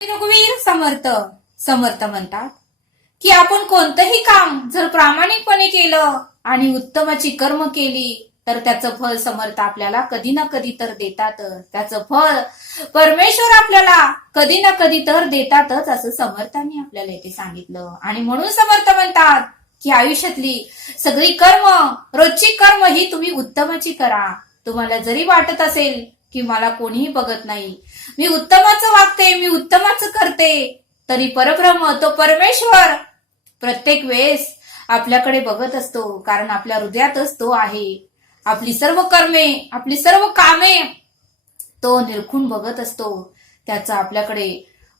रघुवीर समर्थ समर्थ म्हणतात की आपण कोणतंही काम जर प्रामाणिकपणे केलं आणि उत्तमाची कर्म केली तर त्याचं फळ समर्थ आपल्याला कधी ना कधी तर देतातच. त्याचं फळ परमेश्वर आपल्याला कधी ना कधी तर देतातच असं समर्थांनी आपल्याला इथे सांगितलं. आणि म्हणून समर्थ म्हणतात की आयुष्यातली सगळी कर्म, रोजची कर्म ही तुम्ही उत्तमाची करा. तुम्हाला जरी वाटत असेल की मला कोणीही बघत नाही, मी उत्तमाचं वागते, मी उत्तमाचं करते, तरी परब्रह्म तो परमेश्वर प्रत्येक वेळेस आपल्याकडे बघत असतो. कारण आपल्या हृदयातच तो आहे. आपली सर्व कर्मे, आपली सर्व कामे तो निरखून बघत असतो. त्याचं आपल्याकडे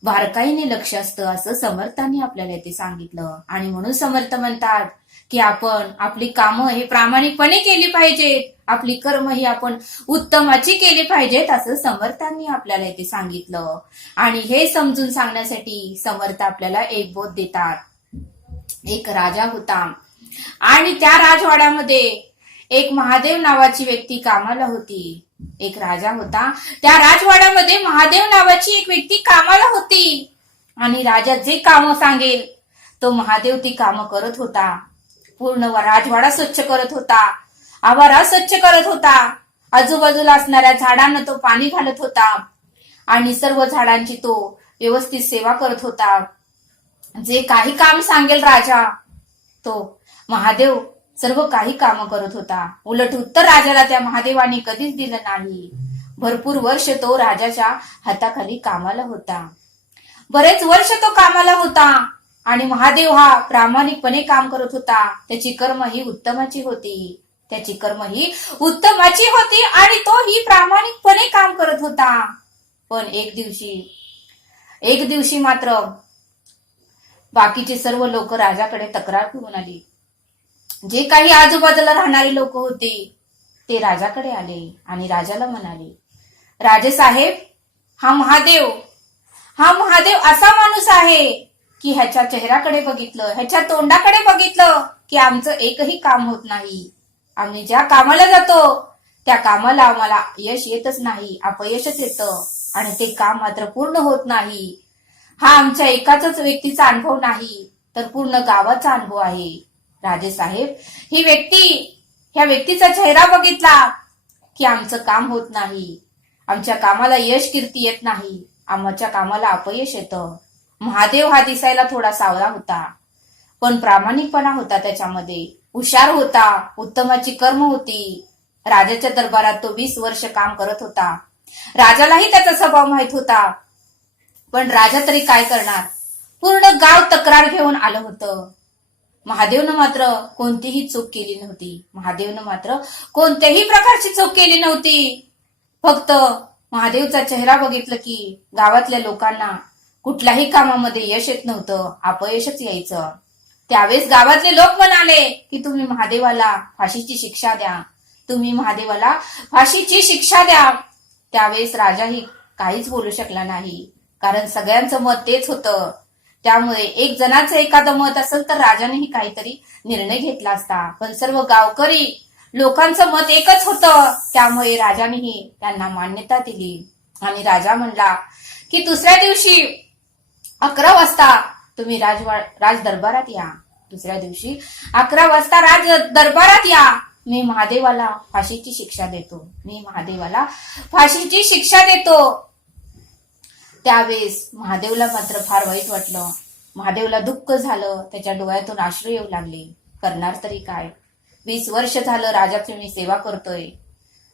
बारकाईने लक्ष असतं असं समर्थांनी आपल्याला इथे सांगितलं. आणि म्हणून समर्थ म्हणतात की आपण आपली कामं हे प्रामाणिकपणे केली पाहिजेत, आपली कर्म ही आपण उत्तमाची केली पाहिजेत असं समर्थांनी आपल्याला इथे सांगितलं. आणि हे समजून सांगण्यासाठी समर्थ आपल्याला एक बोध देतात. एक राजा होता आणि त्या राजवाड्यामध्ये एक महादेव नावाची व्यक्ती कामाला होती. एक राजा होता, त्या राजवाड्यामध्ये महादेव नावाची एक व्यक्ती कामाला होती. आणि राजा जे काम सांगेल तो महादेव ती कामं करत होता. पूर्ण राजवाडा स्वच्छ करत होता, आवारा स्वच्छ करत होता, आजूबाजूला असणाऱ्या झाडांना तो पाणी घालत होता आणि सर्व झाडांची तो व्यवस्थित सेवा करत होता. जे काही काम सांगेल राजा तो महादेव सर्व काही काम करत होता. उलट उत्तर राजाला त्या महादेवाने कधीच दिलं नाही. भरपूर वर्ष तो राजाच्या हाताखाली कामाला होता. बरेच वर्ष तो कामाला होता आणि महादेव हा प्रामाणिकपणे काम करत होता. त्याची कर्म ही उत्तमाची होती, त्याची कर्म ही उत्तमाची होती आणि तो ही प्रामाणिकपणे काम करत होता. पण एक दिवशी मात्र बाकीचे सर्व लोक राजाकडे तक्रार करून आली. जे काही आजूबाजूला राहणारे लोक होते ते राजाकडे आले आणि राजाला म्हणाले, राजेसाहेब, हा महादेव असा माणूस आहे की ह्याच्या चेहऱ्याकडे बघितलं, ह्याच्या तोंडाकडे बघितलं की आमचं एकही काम होत नाही. आम्ही ज्या कामाला जातो त्या कामाला आम्हाला यश येतच नाही, अपयशच येतं आणि ते काम मात्र पूर्ण होत नाही. हा आमच्या एकाच व्यक्तीचा अनुभव नाही तर पूर्ण गावाचा अनुभव आहे. राजेसाहेब, ह्या व्यक्तीचा चेहरा बघितला की आमचं काम होत नाही, आमच्या कामाला यश कीर्ती येत नाही, आमच्या कामाला अपयश येतं. महादेव हा दिसायला थोडा सावळा होता पण प्रामाणिकपणा होता त्याच्यामध्ये, हुशार होता, उत्तमाची कर्म होती. राजाच्या दरबारात तो 20 वर्ष काम करत होता. राजालाही त्याचा स्वभाव माहित होता. पण राजा तरी काय करणार, पूर्ण गाव तक्रार घेऊन आलं होतं. महादेवनं मात्र कोणतीही चूक केली नव्हती. महादेवनं मात्र कोणत्याही प्रकारची चूक केली नव्हती. फक्त महादेवचा चेहरा बघितलं की गावातल्या लोकांना कुठल्याही कामामध्ये यश येत नव्हतं, अपयशच यायचं. त्यावेळेस गावातले लोक म्हणाले की तुम्ही महादेवाला फाशीची शिक्षा द्या, तुम्ही महादेवाला फाशीची शिक्षा द्या. त्यावेळेस राजाही काहीच बोलू शकला नाही, कारण सगळ्यांचं मत तेच होतं. त्यामुळे एक जणाचं एखादं मत असेल तर राजानेही काहीतरी निर्णय घेतला असता. पण सर्व गावकरी लोकांचं मत एकच होतं, त्यामुळे राजानेही त्यांना मान्यता दिली. आणि राजा म्हणला की दुसऱ्या दिवशी 11 वाजता तुम्ही राज दरबारात या. दुसऱ्या दिवशी 11 वाजता राज दरबारात या. मी महादेवाला फाशीची शिक्षा देतो, मी महादेवाला फाशीची शिक्षा देतो. त्यावेळेस महादेवला मात्र फार वाईट वाटलं. महादेवला दुःख झालं, त्याच्या डोळ्यातून अश्रू येऊ लागले. करणार तरी काय? 20 वर्ष झालं राजाची मी सेवा करतोय,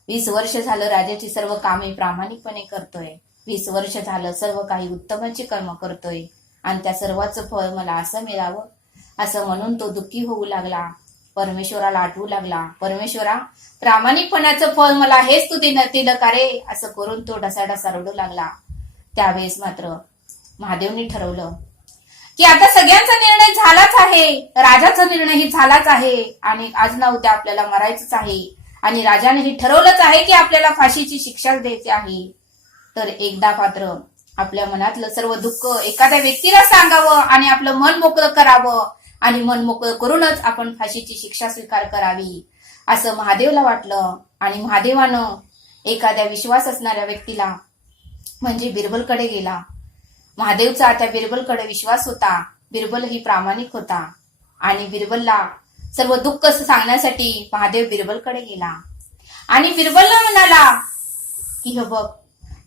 20 वर्ष झालं राजाची सर्व कामे प्रामाणिकपणे करतोय, 20 वर्ष झालं सर्व काही उत्तमाची कर्म करतोय आणि त्या सर्वाचं फळ मला असं मिळावं असं म्हणून तो दुःखी होऊ लागला. परमेश्वराला आठवू लागला, परमेश्वरा, प्रामाणिकपणाचं फळ मला हेच तू दिलं का रे, असं करून तो ढसाढसा रडू लागला. त्यावेळेस मात्र महादेवने ठरवलं की आता सगळ्यांचा निर्णय झालाच आहे, राजाचा निर्णयही झालाच आहे आणि आज ना उद्या आपल्याला मरायचंच आहे आणि राजानेही ठरवलंच आहे की आपल्याला फाशीची शिक्षा द्यायची आहे. तर एकदा मात्र आपल्या मनातलं सर्व दुःख एखाद्या व्यक्तीला सांगावं आणि आपलं मन मोकळं करावं आणि मन मोकळं करूनच आपण फाशीची शिक्षा स्वीकार करावी असं महादेवला वाटलं. आणि महादेवानं एखाद्या विश्वास असणाऱ्या व्यक्तीला म्हणजे बिरबलकडे गेला महादेवचा त्या बिरबलकडे विश्वास होता. बिरबल ही प्रामाणिक होता आणि बिरबलला सर्व दुःख सांगण्यासाठी महादेव बिरबलकडे गेला आणि बिरबलला म्हणाला की हे बघ,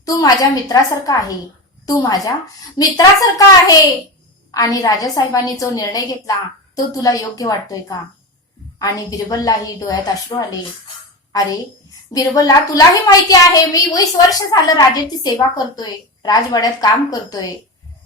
तू माझ्या मित्रासारखा आहे, तू माझ्या मित्रासारखा आहे आणि राजासाहेबांनी जो निर्णय घेतला तो तुला योग्य वाटतोय का? आणि बिरबललाही डोळ्यात अश्रू आले. अरे बिरबलला, तुलाही माहिती आहे मी 20 वर्ष झालं राजाची सेवा करतोय, राजवाड्यात काम करतोय,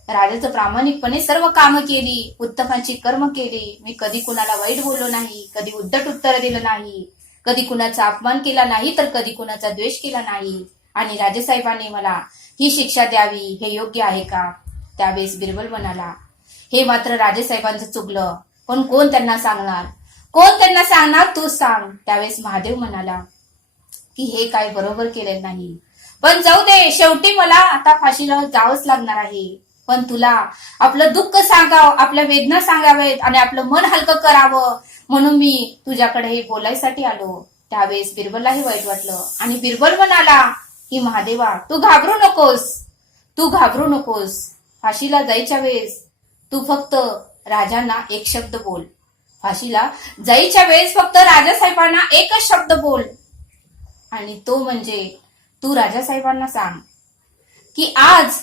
राजाचं प्रामाणिकपणे सर्व कामं केली, उत्तमाची कर्म केली, मी कधी कुणाला वाईट बोललो नाही, कधी उद्धट उत्तर दिलं नाही, कधी कुणाचा अपमान केला नाही तर कधी कुणाचा द्वेष केला नाही आणि राजेसाहेबांनी मला ही शिक्षा द्यावी हे योग्य आहे का? त्यावेळेस बिरबल म्हणाला, हे मात्र राजेसाहेबांचं चुकलं, पण कोण त्यांना सांगणार, कोण त्यांना सांगणार, तू सांग. त्यावेळेस महादेव म्हणाला की हे काय बरोबर केलं नाही, पण जाऊ दे, शेवटी मला आता फाशीला जावंच लागणार आहे, पण तुला आपलं दुःख सांगावं, आपल्या वेदना सांगावेत आणि आपलं मन हलकं करावं म्हणून मी तुझ्याकडे हे बोलायसाठी आलो. त्यावेळेस बिरबललाही वाईट वाटलं आणि बिरबल म्हणाला की महादेवा, तू घाबरू नकोस, तू घाबरू नकोस, फाशीला जायच्या वेळेस तू फक्त राजांना एक शब्द बोल, फाशीला जायच्या वेळेस फक्त राजासाहेबांना एकच शब्द बोल आणि तो म्हणजे तू राजासाहेबांना सांग की आज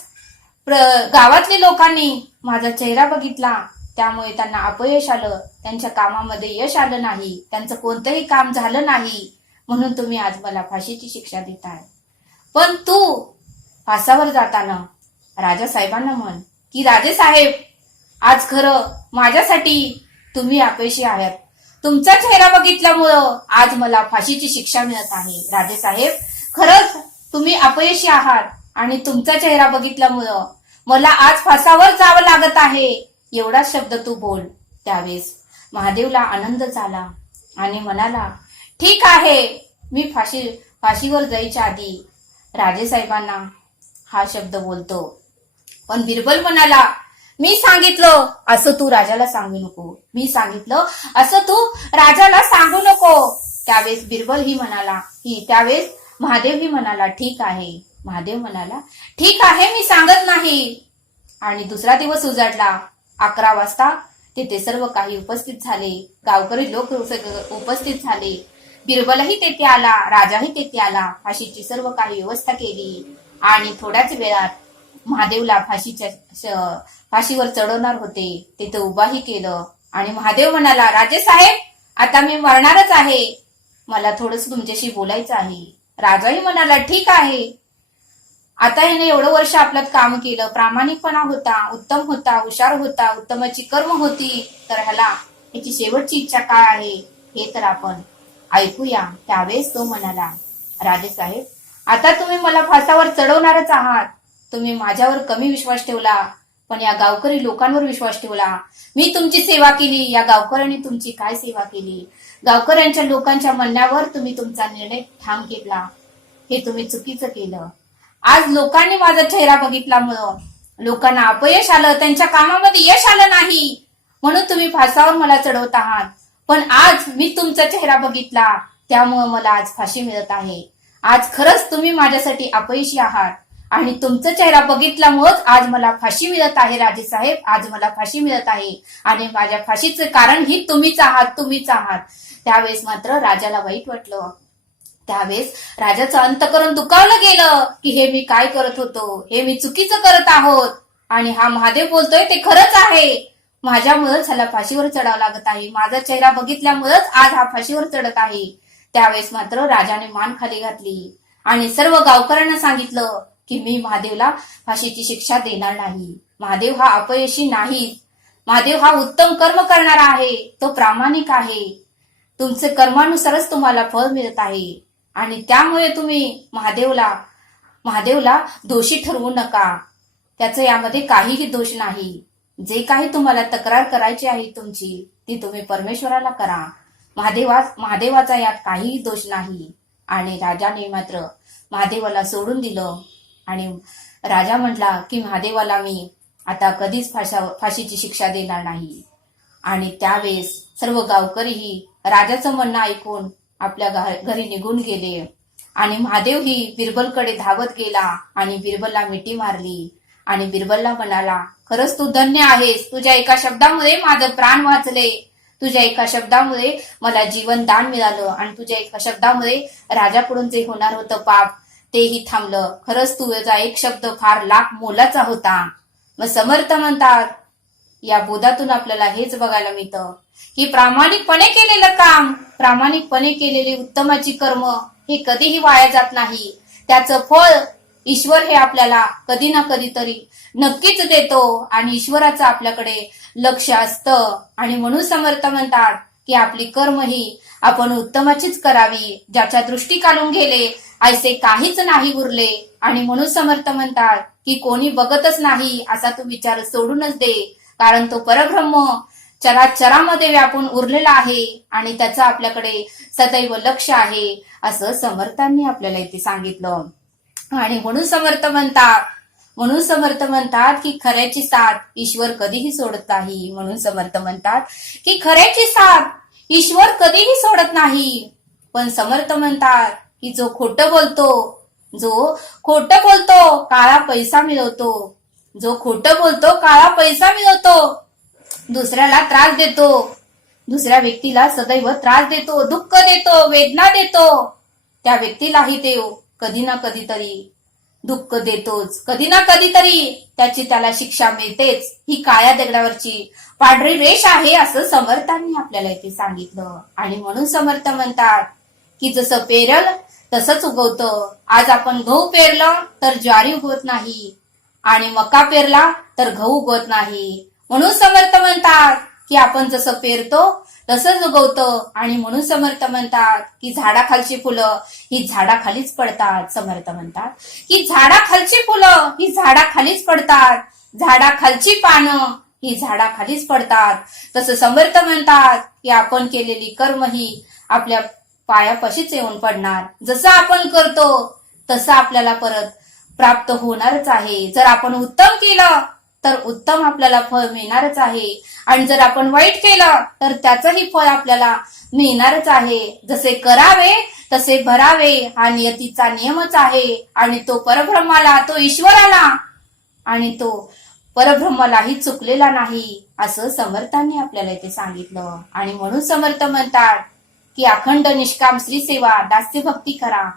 गावातल्या लोकांनी माझा चेहरा बघितला, त्यामुळे त्यांना अपयश आलं, त्यांच्या कामामध्ये यश आलं नाही, त्यांचं कोणतंही काम झालं नाही, म्हणून तुम्ही आज मला फाशीची शिक्षा देताय. पण तू फासावर जाताना राजासाहेबांना म्हण की राजेसाहेब, आज खरं माझ्यासाठी तुम्ही अपयशी आहात, तुमचा चेहरा बघितल्यामुळं आज मला फाशीची शिक्षा मिळत आहे. राजेसाहेब, खरंच तुम्ही अपयशी आहात आणि तुमचा चेहरा बघितल्यामुळं मला आज फासावर जावं लागत आहे, एवढा शब्द तू बोल. त्यावेळेस महादेवला आनंद झाला आणि म्हणाला, ठीक आहे, मी फाशीवर जायच्या आधी राजेसाहेबांना हा शब्द बोलतो. पण बिरबल म्हणाला, मी सांगितलं असं तू राजाला सांगू नको, मी सांगितलं असं तू राजाला सांगू नको. त्यावेळेस बिरबल ही म्हणाला की त्यावेळेस महादेव ही म्हणाला, ठीक आहे. महादेव म्हणाला, ठीक आहे, मी सांगत नाही. आणि दुसरा दिवस उजाडला. 11 वाजता तिथे सर्व काही उपस्थित झाले, गावकरी लोक उपस्थित झाले, बिरबलही तेथे आला, राजाही तेथे आला, फाशीची सर्व काही व्यवस्था केली आणि थोड्याच वेळात महादेवला फाशीवर चढवणार होते, तिथे उभाही केलं आणि महादेव म्हणाला, राजेसाहेब, आता मी मरणारच आहे, मला थोडंसं तुमच्याशी बोलायचं आहे. राजाही म्हणाला, ठीक आहे. आता याने एवढं वर्ष आपल्यात काम केलं, प्रामाणिकपणा होता, उत्तम होता, हुशार होता, उत्तमाची कर्म होती, तर ह्याला याची शेवटची इच्छा काय आहे हे तर आपण ऐकूया. त्यावेळेस तो म्हणाला, राजेसाहेब, आता तुम्ही मला फासावर चढवणारच आहात, तुम्ही माझ्यावर कमी विश्वास ठेवला, पण या गावकरी लोकांवर विश्वास ठेवला. मी तुमची सेवा केली, या गावकऱ्यांनी तुमची काय सेवा केली? गावकऱ्यांच्या लोकांच्या म्हणण्यावर तुम्ही तुमचा निर्णय ठाम घेतला, हे तुम्ही चुकीचं केलं. आज लोकांनी माझा चेहरा बघितल्यामुळं लोकांना अपयश आलं, त्यांच्या कामामध्ये यश आलं नाही, म्हणून तुम्ही फासावर मला चढवत आहात. पण आज मी तुमचा चेहरा बघितला, त्यामुळं मला आज फाशी मिळत आहे. आज खरंच तुम्ही माझ्यासाठी अपयशी आहात आणि तुमचा चेहरा बघितल्यामुळेच आज मला फाशी मिळत आहे. राजेसाहेब, आज मला फाशी मिळत आहे आणि माझ्या फाशीचं कारण ही तुम्हीच आहात, तुम्हीच आहात. त्यावेळेस मात्र राजाला वाईट वाटलं. त्यावेळेस राजाचं अंतःकरण दुखावलं गेलं की हे मी काय करत होतो, हे मी चुकीचं करत आहोत आणि हा महादेव बोलतोय ते खरंच आहे, माझ्यामुळेच ह्याला फाशीवर चढावं लागत आहे, माझा चेहरा बघितल्यामुळेच आज हा फाशीवर चढत आहे. त्यावेळेस मात्र राजाने मान खाली घातली आणि सर्व गावकऱ्यांना सांगितलं की मी महादेवला फाशीची शिक्षा देणार नाही. महादेव हा अपयशी नाही, महादेव हा उत्तम कर्म करणारा आहे, तो प्रामाणिक आहे, तुमचे कर्मानुसारच तुम्हाला फळ मिळत आहे आणि त्यामुळे तुम्ही महादेवला दोषी ठरवू नका, त्याचं यामध्ये काहीही दोष नाही. जे काही तुम्हाला तक्रार करायची आहे तुमची ती तुम्ही परमेश्वराला करा, महादेवाचा यात काहीही दोष नाही. आणि राजाने मात्र महादेवाला सोडून दिलं आणि राजा म्हटला की महादेवाला मी आता कधीच फाशीची शिक्षा देणार नाही. आणि त्यावेळेस सर्व गावकरीही राजाचं म्हणणं ऐकून आपल्या घरी निघून गेले आणि महादेव ही बिरबलकडे धावत गेला आणि बिरबलला मिठी मारली आणि बिरबलला म्हणाला, खरंच तू धन्य आहेस, तुझ्या एका शब्दामुळे माझं प्राण वाचले, तुझ्या एका शब्दामुळे मला जीवन दान मिळालं आणि तुझ्या एका शब्दामुळे राजाकडून जे होणार होतं पाप तेही थांबलं. खरंच तुझा एक शब्द फार लाख मोलाचा होता. मग समर्थ म्हणतात, या बोधातून आपल्याला हेच बघायला मिळतं की प्रामाणिकपणे केलेलं काम, प्रामाणिकपणे केलेली उत्तमाची कर्म हे कधीही वाया जात नाही. त्याचं फळ ईश्वर हे आपल्याला कधी ना कधीतरी नक्कीच देतो आणि ईश्वराचं आपल्याकडे लक्ष असतं. आणि म्हणून समर्थ म्हणतात की आपली कर्म ही आपण उत्तमाचीच करावी. ज्याच्या दृष्टी काढून गेले ऐसे काहीच नाही उरले. आणि म्हणून समर्थ म्हणतात की कोणी बघतच नाही असा तू विचार सोडूनच दे, कारण तो परब्रह्म चराचरामध्ये व्यापून उरलेला आहे आणि त्याचं आपल्याकडे सदैव लक्ष आहे, असं समर्थांनी आपल्याला इथे सांगितलं. आणि म्हणून समर्थ म्हणतात की खऱ्याची साथ ईश्वर कधीही सोडत नाही. म्हणून समर्थ म्हणतात की खऱ्याची साथ ईश्वर कधीही सोडत नाही. पण समर्थ म्हणतात की जो खोटं बोलतो काळा पैसा मिळवतो, जो खोटं बोलतो काळा पैसा मिळवतो, दुसऱ्याला त्रास देतो, दुसऱ्या व्यक्तीला सदैव त्रास देतो, दुःख देतो, वेदना देतो, त्या व्यक्तीलाही देव कधी ना कधीतरी दुःख देतोच, कधी ना कधीतरी त्याला शिक्षा मिळतेच. ही काळ्या दगडावरची पांढरी रेष आहे असं समर्थांनी आपल्याला इथे सांगितलं. आणि म्हणून समर्थ म्हणतात की जसं पेरल तसंच उगवतं. आज आपण गहू पेरलं तर ज्वारी उगवत नाही आणि मका पेरला तर गहू उगवत नाही. म्हणून समर्थ म्हणतात की आपण जसं पेरतो तसंच उगवतं. आणि म्हणून समर्थ म्हणतात की झाडाखालची फुलं ही झाडाखालीच पडतात. समर्थ म्हणतात की झाडाखालची फुलं ही झाडाखालीच पडतात, झाडाखालची पानं ही झाडाखालीच पडतात. तसं समर्थ म्हणतात की आपण केलेली कर्म ही आपल्या पायापाशीच येऊन पडणार. जसं आपण करतो तसं आपल्याला परत प्राप्त होणारच आहे. जर आपण उत्तम केलं तर उत्तम आपल्याला फळ मिळणारच आहे आणि जर आपण वाईट केलं तर त्याचंही फळ आपल्याला मिळणारच आहे. जसे करावे तसे भरावे हा नियतीचा नियमच आहे. आणि तो परब्रह्माला, तो ईश्वराला आणि तो परब्रह्मालाही चुकलेला नाही असं समर्थांनी आपल्याला इथे सांगितलं. आणि म्हणून समर्थ म्हणतात की अखंड निष्काम श्री सेवा दास्य भक्ती करा.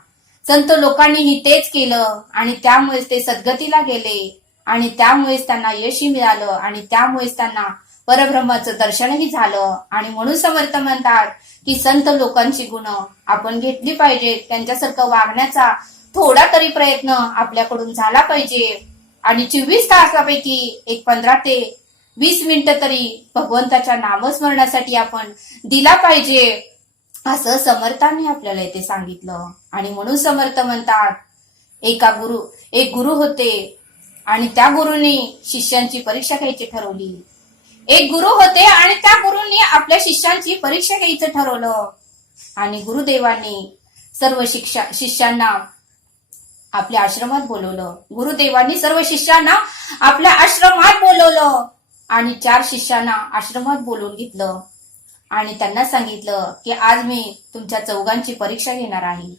संत लोकांनीही तेच केलं आणि त्यामुळेच ते सद्गतीला गेले आणि त्यामुळेच त्यांना यशही मिळालं आणि त्यामुळेच त्यांना परब्रह्माचं दर्शनही झालं. आणि म्हणून समर्थ म्हणतात की संत लोकांची गुण आपण घेतली पाहिजेत, त्यांच्यासारखं वागण्याचा थोडा तरी प्रयत्न आपल्याकडून झाला पाहिजे. आणि 24 तासापैकी एक 15 ते 20 मिनिटं तरी भगवंताच्या नामस्मरणासाठी आपण दिला पाहिजे असं समर्थांनी आपल्याला इथे सांगितलं. आणि म्हणून समर्थ म्हणतात एक गुरु होते आणि त्या गुरुनी शिष्यांची परीक्षा घ्यायची ठरवली. एक गुरु होते आणि त्या गुरुंनी आपल्या शिष्यांची परीक्षा घ्यायचं ठरवलं. आणि गुरुदेवांनी सर्व शिष्यांना आपल्या आश्रमात बोलवलं. गुरुदेवांनी सर्व शिष्यांना आपल्या आश्रमात बोलवलं आणि 4 शिष्यांना आश्रमात बोलवून घेतलं आणि त्यांना सांगितलं की आज मी तुमच्या चौघांची परीक्षा घेणार आहे.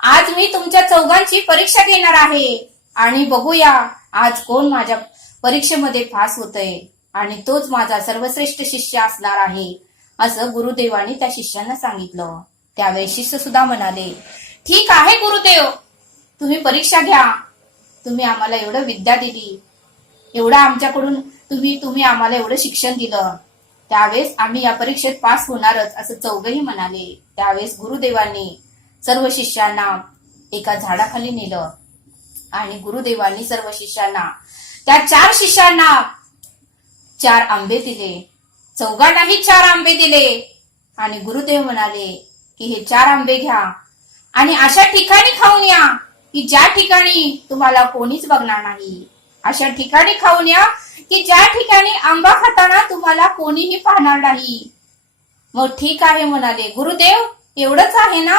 आज मी तुमच्या चौघांची परीक्षा घेणार आहे आणि बघूया आज कोण माझ्या परीक्षेमध्ये पास होतंय आणि तोच माझा सर्वश्रेष्ठ शिष्य असणार आहे असं गुरुदेवांनी त्या शिष्यांना सांगितलं. त्यावेळी शिष्य सुद्धा म्हणाले, ठीक आहे गुरुदेव, तुम्ही परीक्षा घ्या. तुम्ही आम्हाला एवढं विद्या दिली, एवढं आमच्याकडून तुम्ही आम्हाला एवढं शिक्षण दिलं, त्यावेळेस आम्ही या परीक्षेत पास होणारच असं चौघही म्हणाले. त्यावेळेस गुरुदेवांनी सर्व शिष्यांना एका झाडाखाली नेलं आणि गुरुदेवांनी सर्व शिष्यांना, त्या 4 शिष्यांना 4 आंबे दिले, चौघांनाही 4 आंबे दिले. आणि गुरुदेव म्हणाले की हे 4 आंबे घ्या आणि अशा ठिकाणी खाऊन या की ज्या ठिकाणी तुम्हाला कोणीच बघणार नाही. अशा ठिकाणी खाऊन या की ज्या ठिकाणी आंबा खाताना तुम्हाला कोणीही पाहणार नाही. मग ठीक आहे म्हणाले गुरुदेव, एवढंच आहे ना,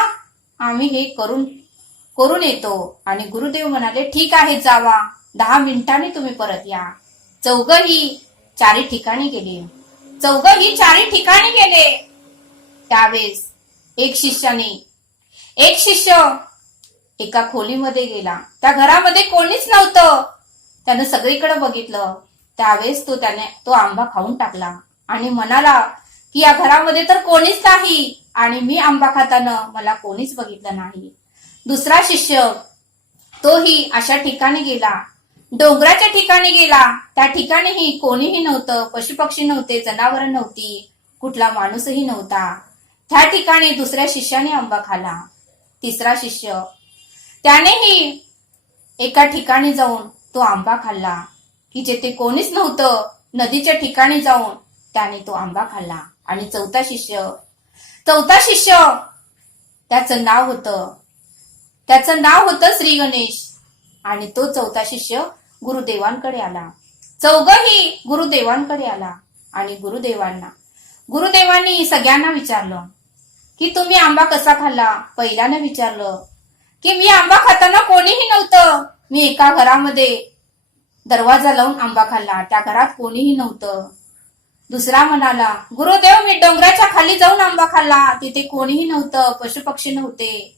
आम्ही हे करून येतो. आणि गुरुदेव म्हणाले ठीक आहे, जावा, 10 मिनिटांनी तुम्ही परत या. चौघही 4 ठिकाणी गेले. त्यावेळेस एक शिष्य एका खोलीमध्ये गेला. त्या घरामध्ये कोणीच नव्हतं. त्यानं सगळीकडे बघितलं. त्यावेळेस तो आंबा खाऊन टाकला आणि म्हणाला की या घरामध्ये तर कोणीच नाही आणि मी आंबा खाताना मला कोणीच बघितलं नाही. दुसरा शिष्य तोही अशा ठिकाणी गेला, डोंगराच्या ठिकाणी गेला. त्या ठिकाणीही कोणीही नव्हतं, पशुपक्षी नव्हते, जनावर नव्हती, कुठला माणूसही नव्हता. त्या ठिकाणी दुसऱ्या शिष्याने आंबा खाला. तिसरा शिष्य त्यानेही एका ठिकाणी जाऊन तो आंबा खाल्ला की जेथे कोणीच नव्हतं, नदीच्या ठिकाणी जाऊन त्याने तो आंबा खाल्ला. आणि चौथा शिष्य त्याचं नाव होतं श्री गणेश. आणि तो चौथा शिष्य गुरुदेवांकडे आला. चौघही गुरुदेवांकडे आला आणि गुरुदेवांनी सगळ्यांना विचारलं की तुम्ही आंबा कसा खाल्ला. पहिल्यानं विचारलं की मी आंबा खाताना कोणीही नव्हतं, मी एका घरामध्ये दरवाजा लावून आंबा खाल्ला, त्या घरात कोणीही नव्हतं. दुसरा म्हणाला गुरुदेव मी डोंगराच्या खाली जाऊन आंबा खाल्ला, तिथे कोणीही नव्हतं, पशुपक्षी नव्हते,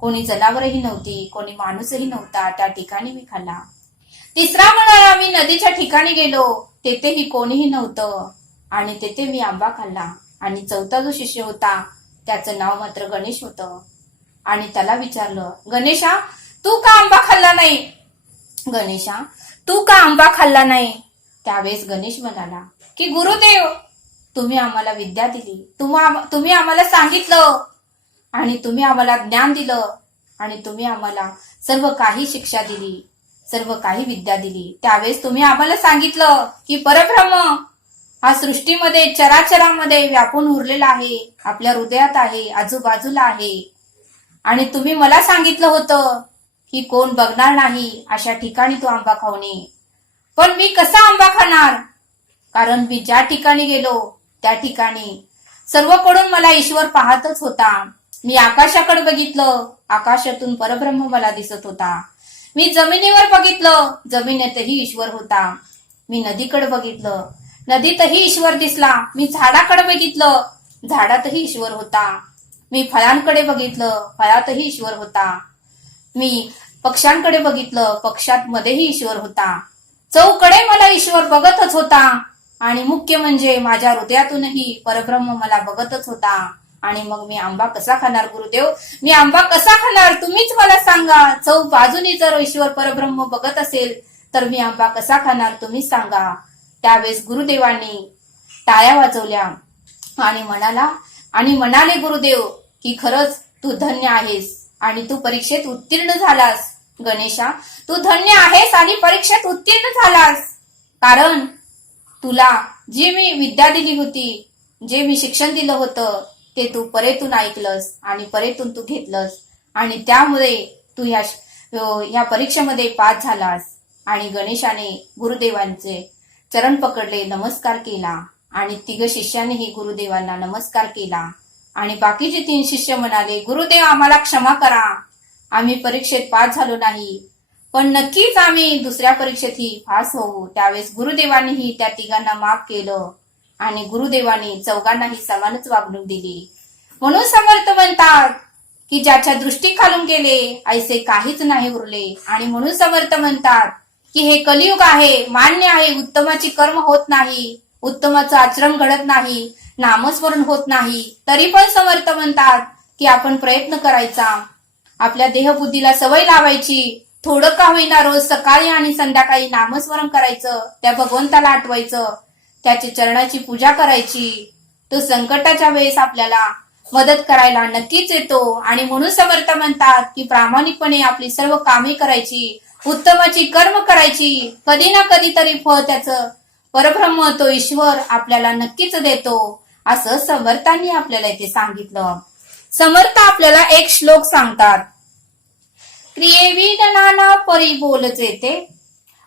कोणी जनावरही नव्हती, कोणी माणूसही नव्हता, त्या ठिकाणी मी खाल्ला. तिसरा म्हणाला मी नदीच्या ठिकाणी गेलो, तेथेही कोणीही नव्हतं आणि तेथे मी आंबा खाल्ला. आणि चौथा जो शिष्य होता त्याचं नाव मात्र गणेश होतं. आणि त्याला विचारलं गणेशा तू का आंबा खाल्ला नाही. त्यावेळेस गणेश म्हणाला की गुरुदेव तुम्ही आम्हाला विद्या दिली, तुम्ही आम्हाला सांगितलं आणि तुम्ही आम्हाला ज्ञान दिलं आणि तुम्ही आम्हाला सर्व काही शिक्षा दिली, सर्व काही विद्या दिली. त्यावेळेस तुम्ही आम्हाला सांगितलं की परब्रह्म हा सृष्टीमध्ये चराचरामध्ये व्यापून उरलेला आहे, आपल्या हृदयात आहे, आजूबाजूला आहे. आणि तुम्ही मला सांगितलं होतं की कोण बघणार नाही अशा ठिकाणी तो आंबा खाऊ नये. पण मी कसा आंबा खाणार, कारण मी ज्या ठिकाणी गेलो त्या ठिकाणी सर्वकडून मला ईश्वर पाहतच होता. मी आकाशाकडे बघितलं, आकाशातून परब्रह्म मला दिसत होता. मी जमिनीवर बघितलं, जमिनीतही ईश्वर होता. मी नदीकडे बघितलं, नदीतही ईश्वर दिसला. मी झाडाकडे बघितलं, झाडातही ईश्वर होता. मी फळांकडे बघितलं, फळातही ईश्वर होता. मी पक्ष्यांकडे बघितलं, पक्षात मध्येही ईश्वर होता. चौकडे मला ईश्वर बघतच होता. आणि मुख्य म्हणजे माझ्या हृदयातूनही परब्रह्म मला बघतच होता. आणि मग मी आंबा कसा खाणार गुरुदेव, मी आंबा कसा खाणार, तुम्हीच मला सांगा. चौ बाजूनी जर ईश्वर परब्रह्म बघत असेल तर मी आंबा कसा खाणार, तुम्हीच सांगा. त्यावेळेस गुरुदेवांनी टाळ्या वाजवल्या आणि म्हणाले गुरुदेव की खरंच तू धन्य आहेस आणि तू परीक्षेत उत्तीर्ण झालास. गणेशा तू धन्य आहेस आणि परीक्षेत उत्तीर्ण झालास, कारण तुला जी मी विद्या दिली होती, जे मी शिक्षण दिलं होतं ते तू परेतून ऐकलंस आणि परेतून तू घेतलंस आणि त्यामुळे तू या परीक्षेमध्ये पास झालास. आणि गणेशाने गुरुदेवांचे चरण पकडले, नमस्कार केला आणि तिघ शिष्यानेही गुरुदेवांना नमस्कार केला. आणि बाकीचे 3 शिष्य म्हणाले गुरुदेव आम्हाला क्षमा करा, आम्ही परीक्षेत पास झालो नाही, पण नक्कीच आम्ही दुसऱ्या परीक्षेतही पास होऊ. त्यावेळेस गुरुदेवांनीही त्या तिघांना माफ केलं आणि गुरुदेवांनी चौघांनाही समानच वागणूक दिली. म्हणून समर्थ म्हणतात की ज्याच्या दृष्टी खालून गेले ऐसे काहीच नाही उरले. आणि म्हणून समर्थ म्हणतात की हे कलियुग आहे, मान्य आहे, उत्तमाची कर्म होत नाही, उत्तमाचं आचरण घडत नाही, नामस्मरण होत नाही, तरी पण समर्थ म्हणतात की आपण प्रयत्न करायचा, आपल्या देहबुद्धीला सवय लावायची, थोडं का होईना रोज सकाळी आणि संध्याकाळी नामस्मरण करायचं, त्या भगवंताला आठवायचं, त्याची चरणाची पूजा करायची. तो संकटाच्या वेळेस आपल्याला मदत करायला नक्कीच येतो. आणि म्हणून समर्थ म्हणतात की प्रामाणिकपणे आपली सर्व कामे करायची, उत्तमाची कर्म करायची, कधी ना कधी तरी फळ त्याचं परब्रह्म तो ईश्वर आपल्याला नक्कीच देतो, असं समर्थांनी आपल्याला इथे सांगितलं. समर्थ आपल्याला एक श्लोक सांगतात, क्रियेविन नाना परी बोलचे ते,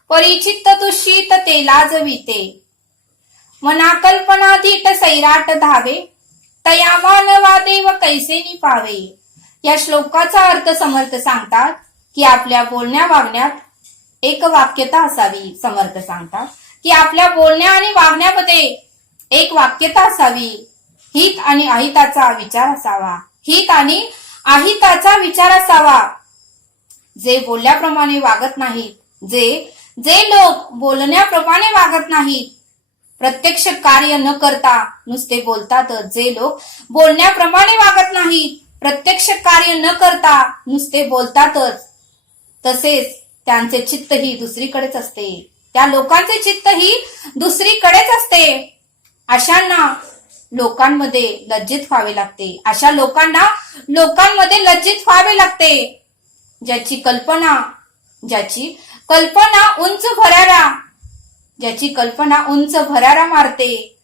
परिचित्त तुशीत ते लाजविते, मना कल्पना धीट सैराट धावे, तया मानवा देव कैसे निपावे. या श्लोकाचा अर्थ समर्थ सांगतात की आपल्या बोलण्या वागण्यात एक वाक्यता असावी. समर्थ सांगतात की आपल्या बोलण्या आणि वागण्यामध्ये एक वाक्यता असावी, हित आणि अहिताचा विचार असावा, हित आणि अहिताचा विचार असावा. जे बोलल्याप्रमाणे वागत नाहीत, जे जे लोक बोलण्याप्रमाणे वागत नाही, प्रत्यक्ष कार्य न करता नुसते बोलतातच, जे लोक बोलण्याप्रमाणे वागत नाही, प्रत्यक्ष कार्य न करता नुसते बोलतातच, तसेच त्यांचे चित्त ही दुसरीकडेच असते. त्या लोकांचे चित्त ही दुसरीकडेच असते. अशांना लोकांमध्ये लज्जित व्हावे लागते. अशा लोकांना लोकांमध्ये लज्जित व्हावे लागते. ज्याची कल्पना उंच भरारा मारते,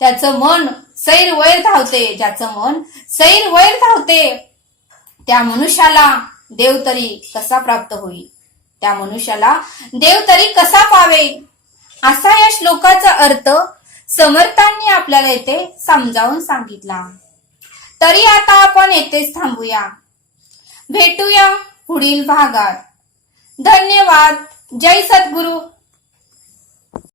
त्याचं मन सैरवैर धावते. ज्याचं मन सैरवैर धावते, त्या मनुष्याला देव तरी कसा प्राप्त होईल, त्या मनुष्याला देव तरी कसा पावे. असा या श्लोकाचा अर्थ समर्थांनी आपल्याला येथे समजावून सांगितला. तरी आता आपण येथेच थांबूया. भेटूया पुढील भागात. धन्यवाद. जय सद्गुरु.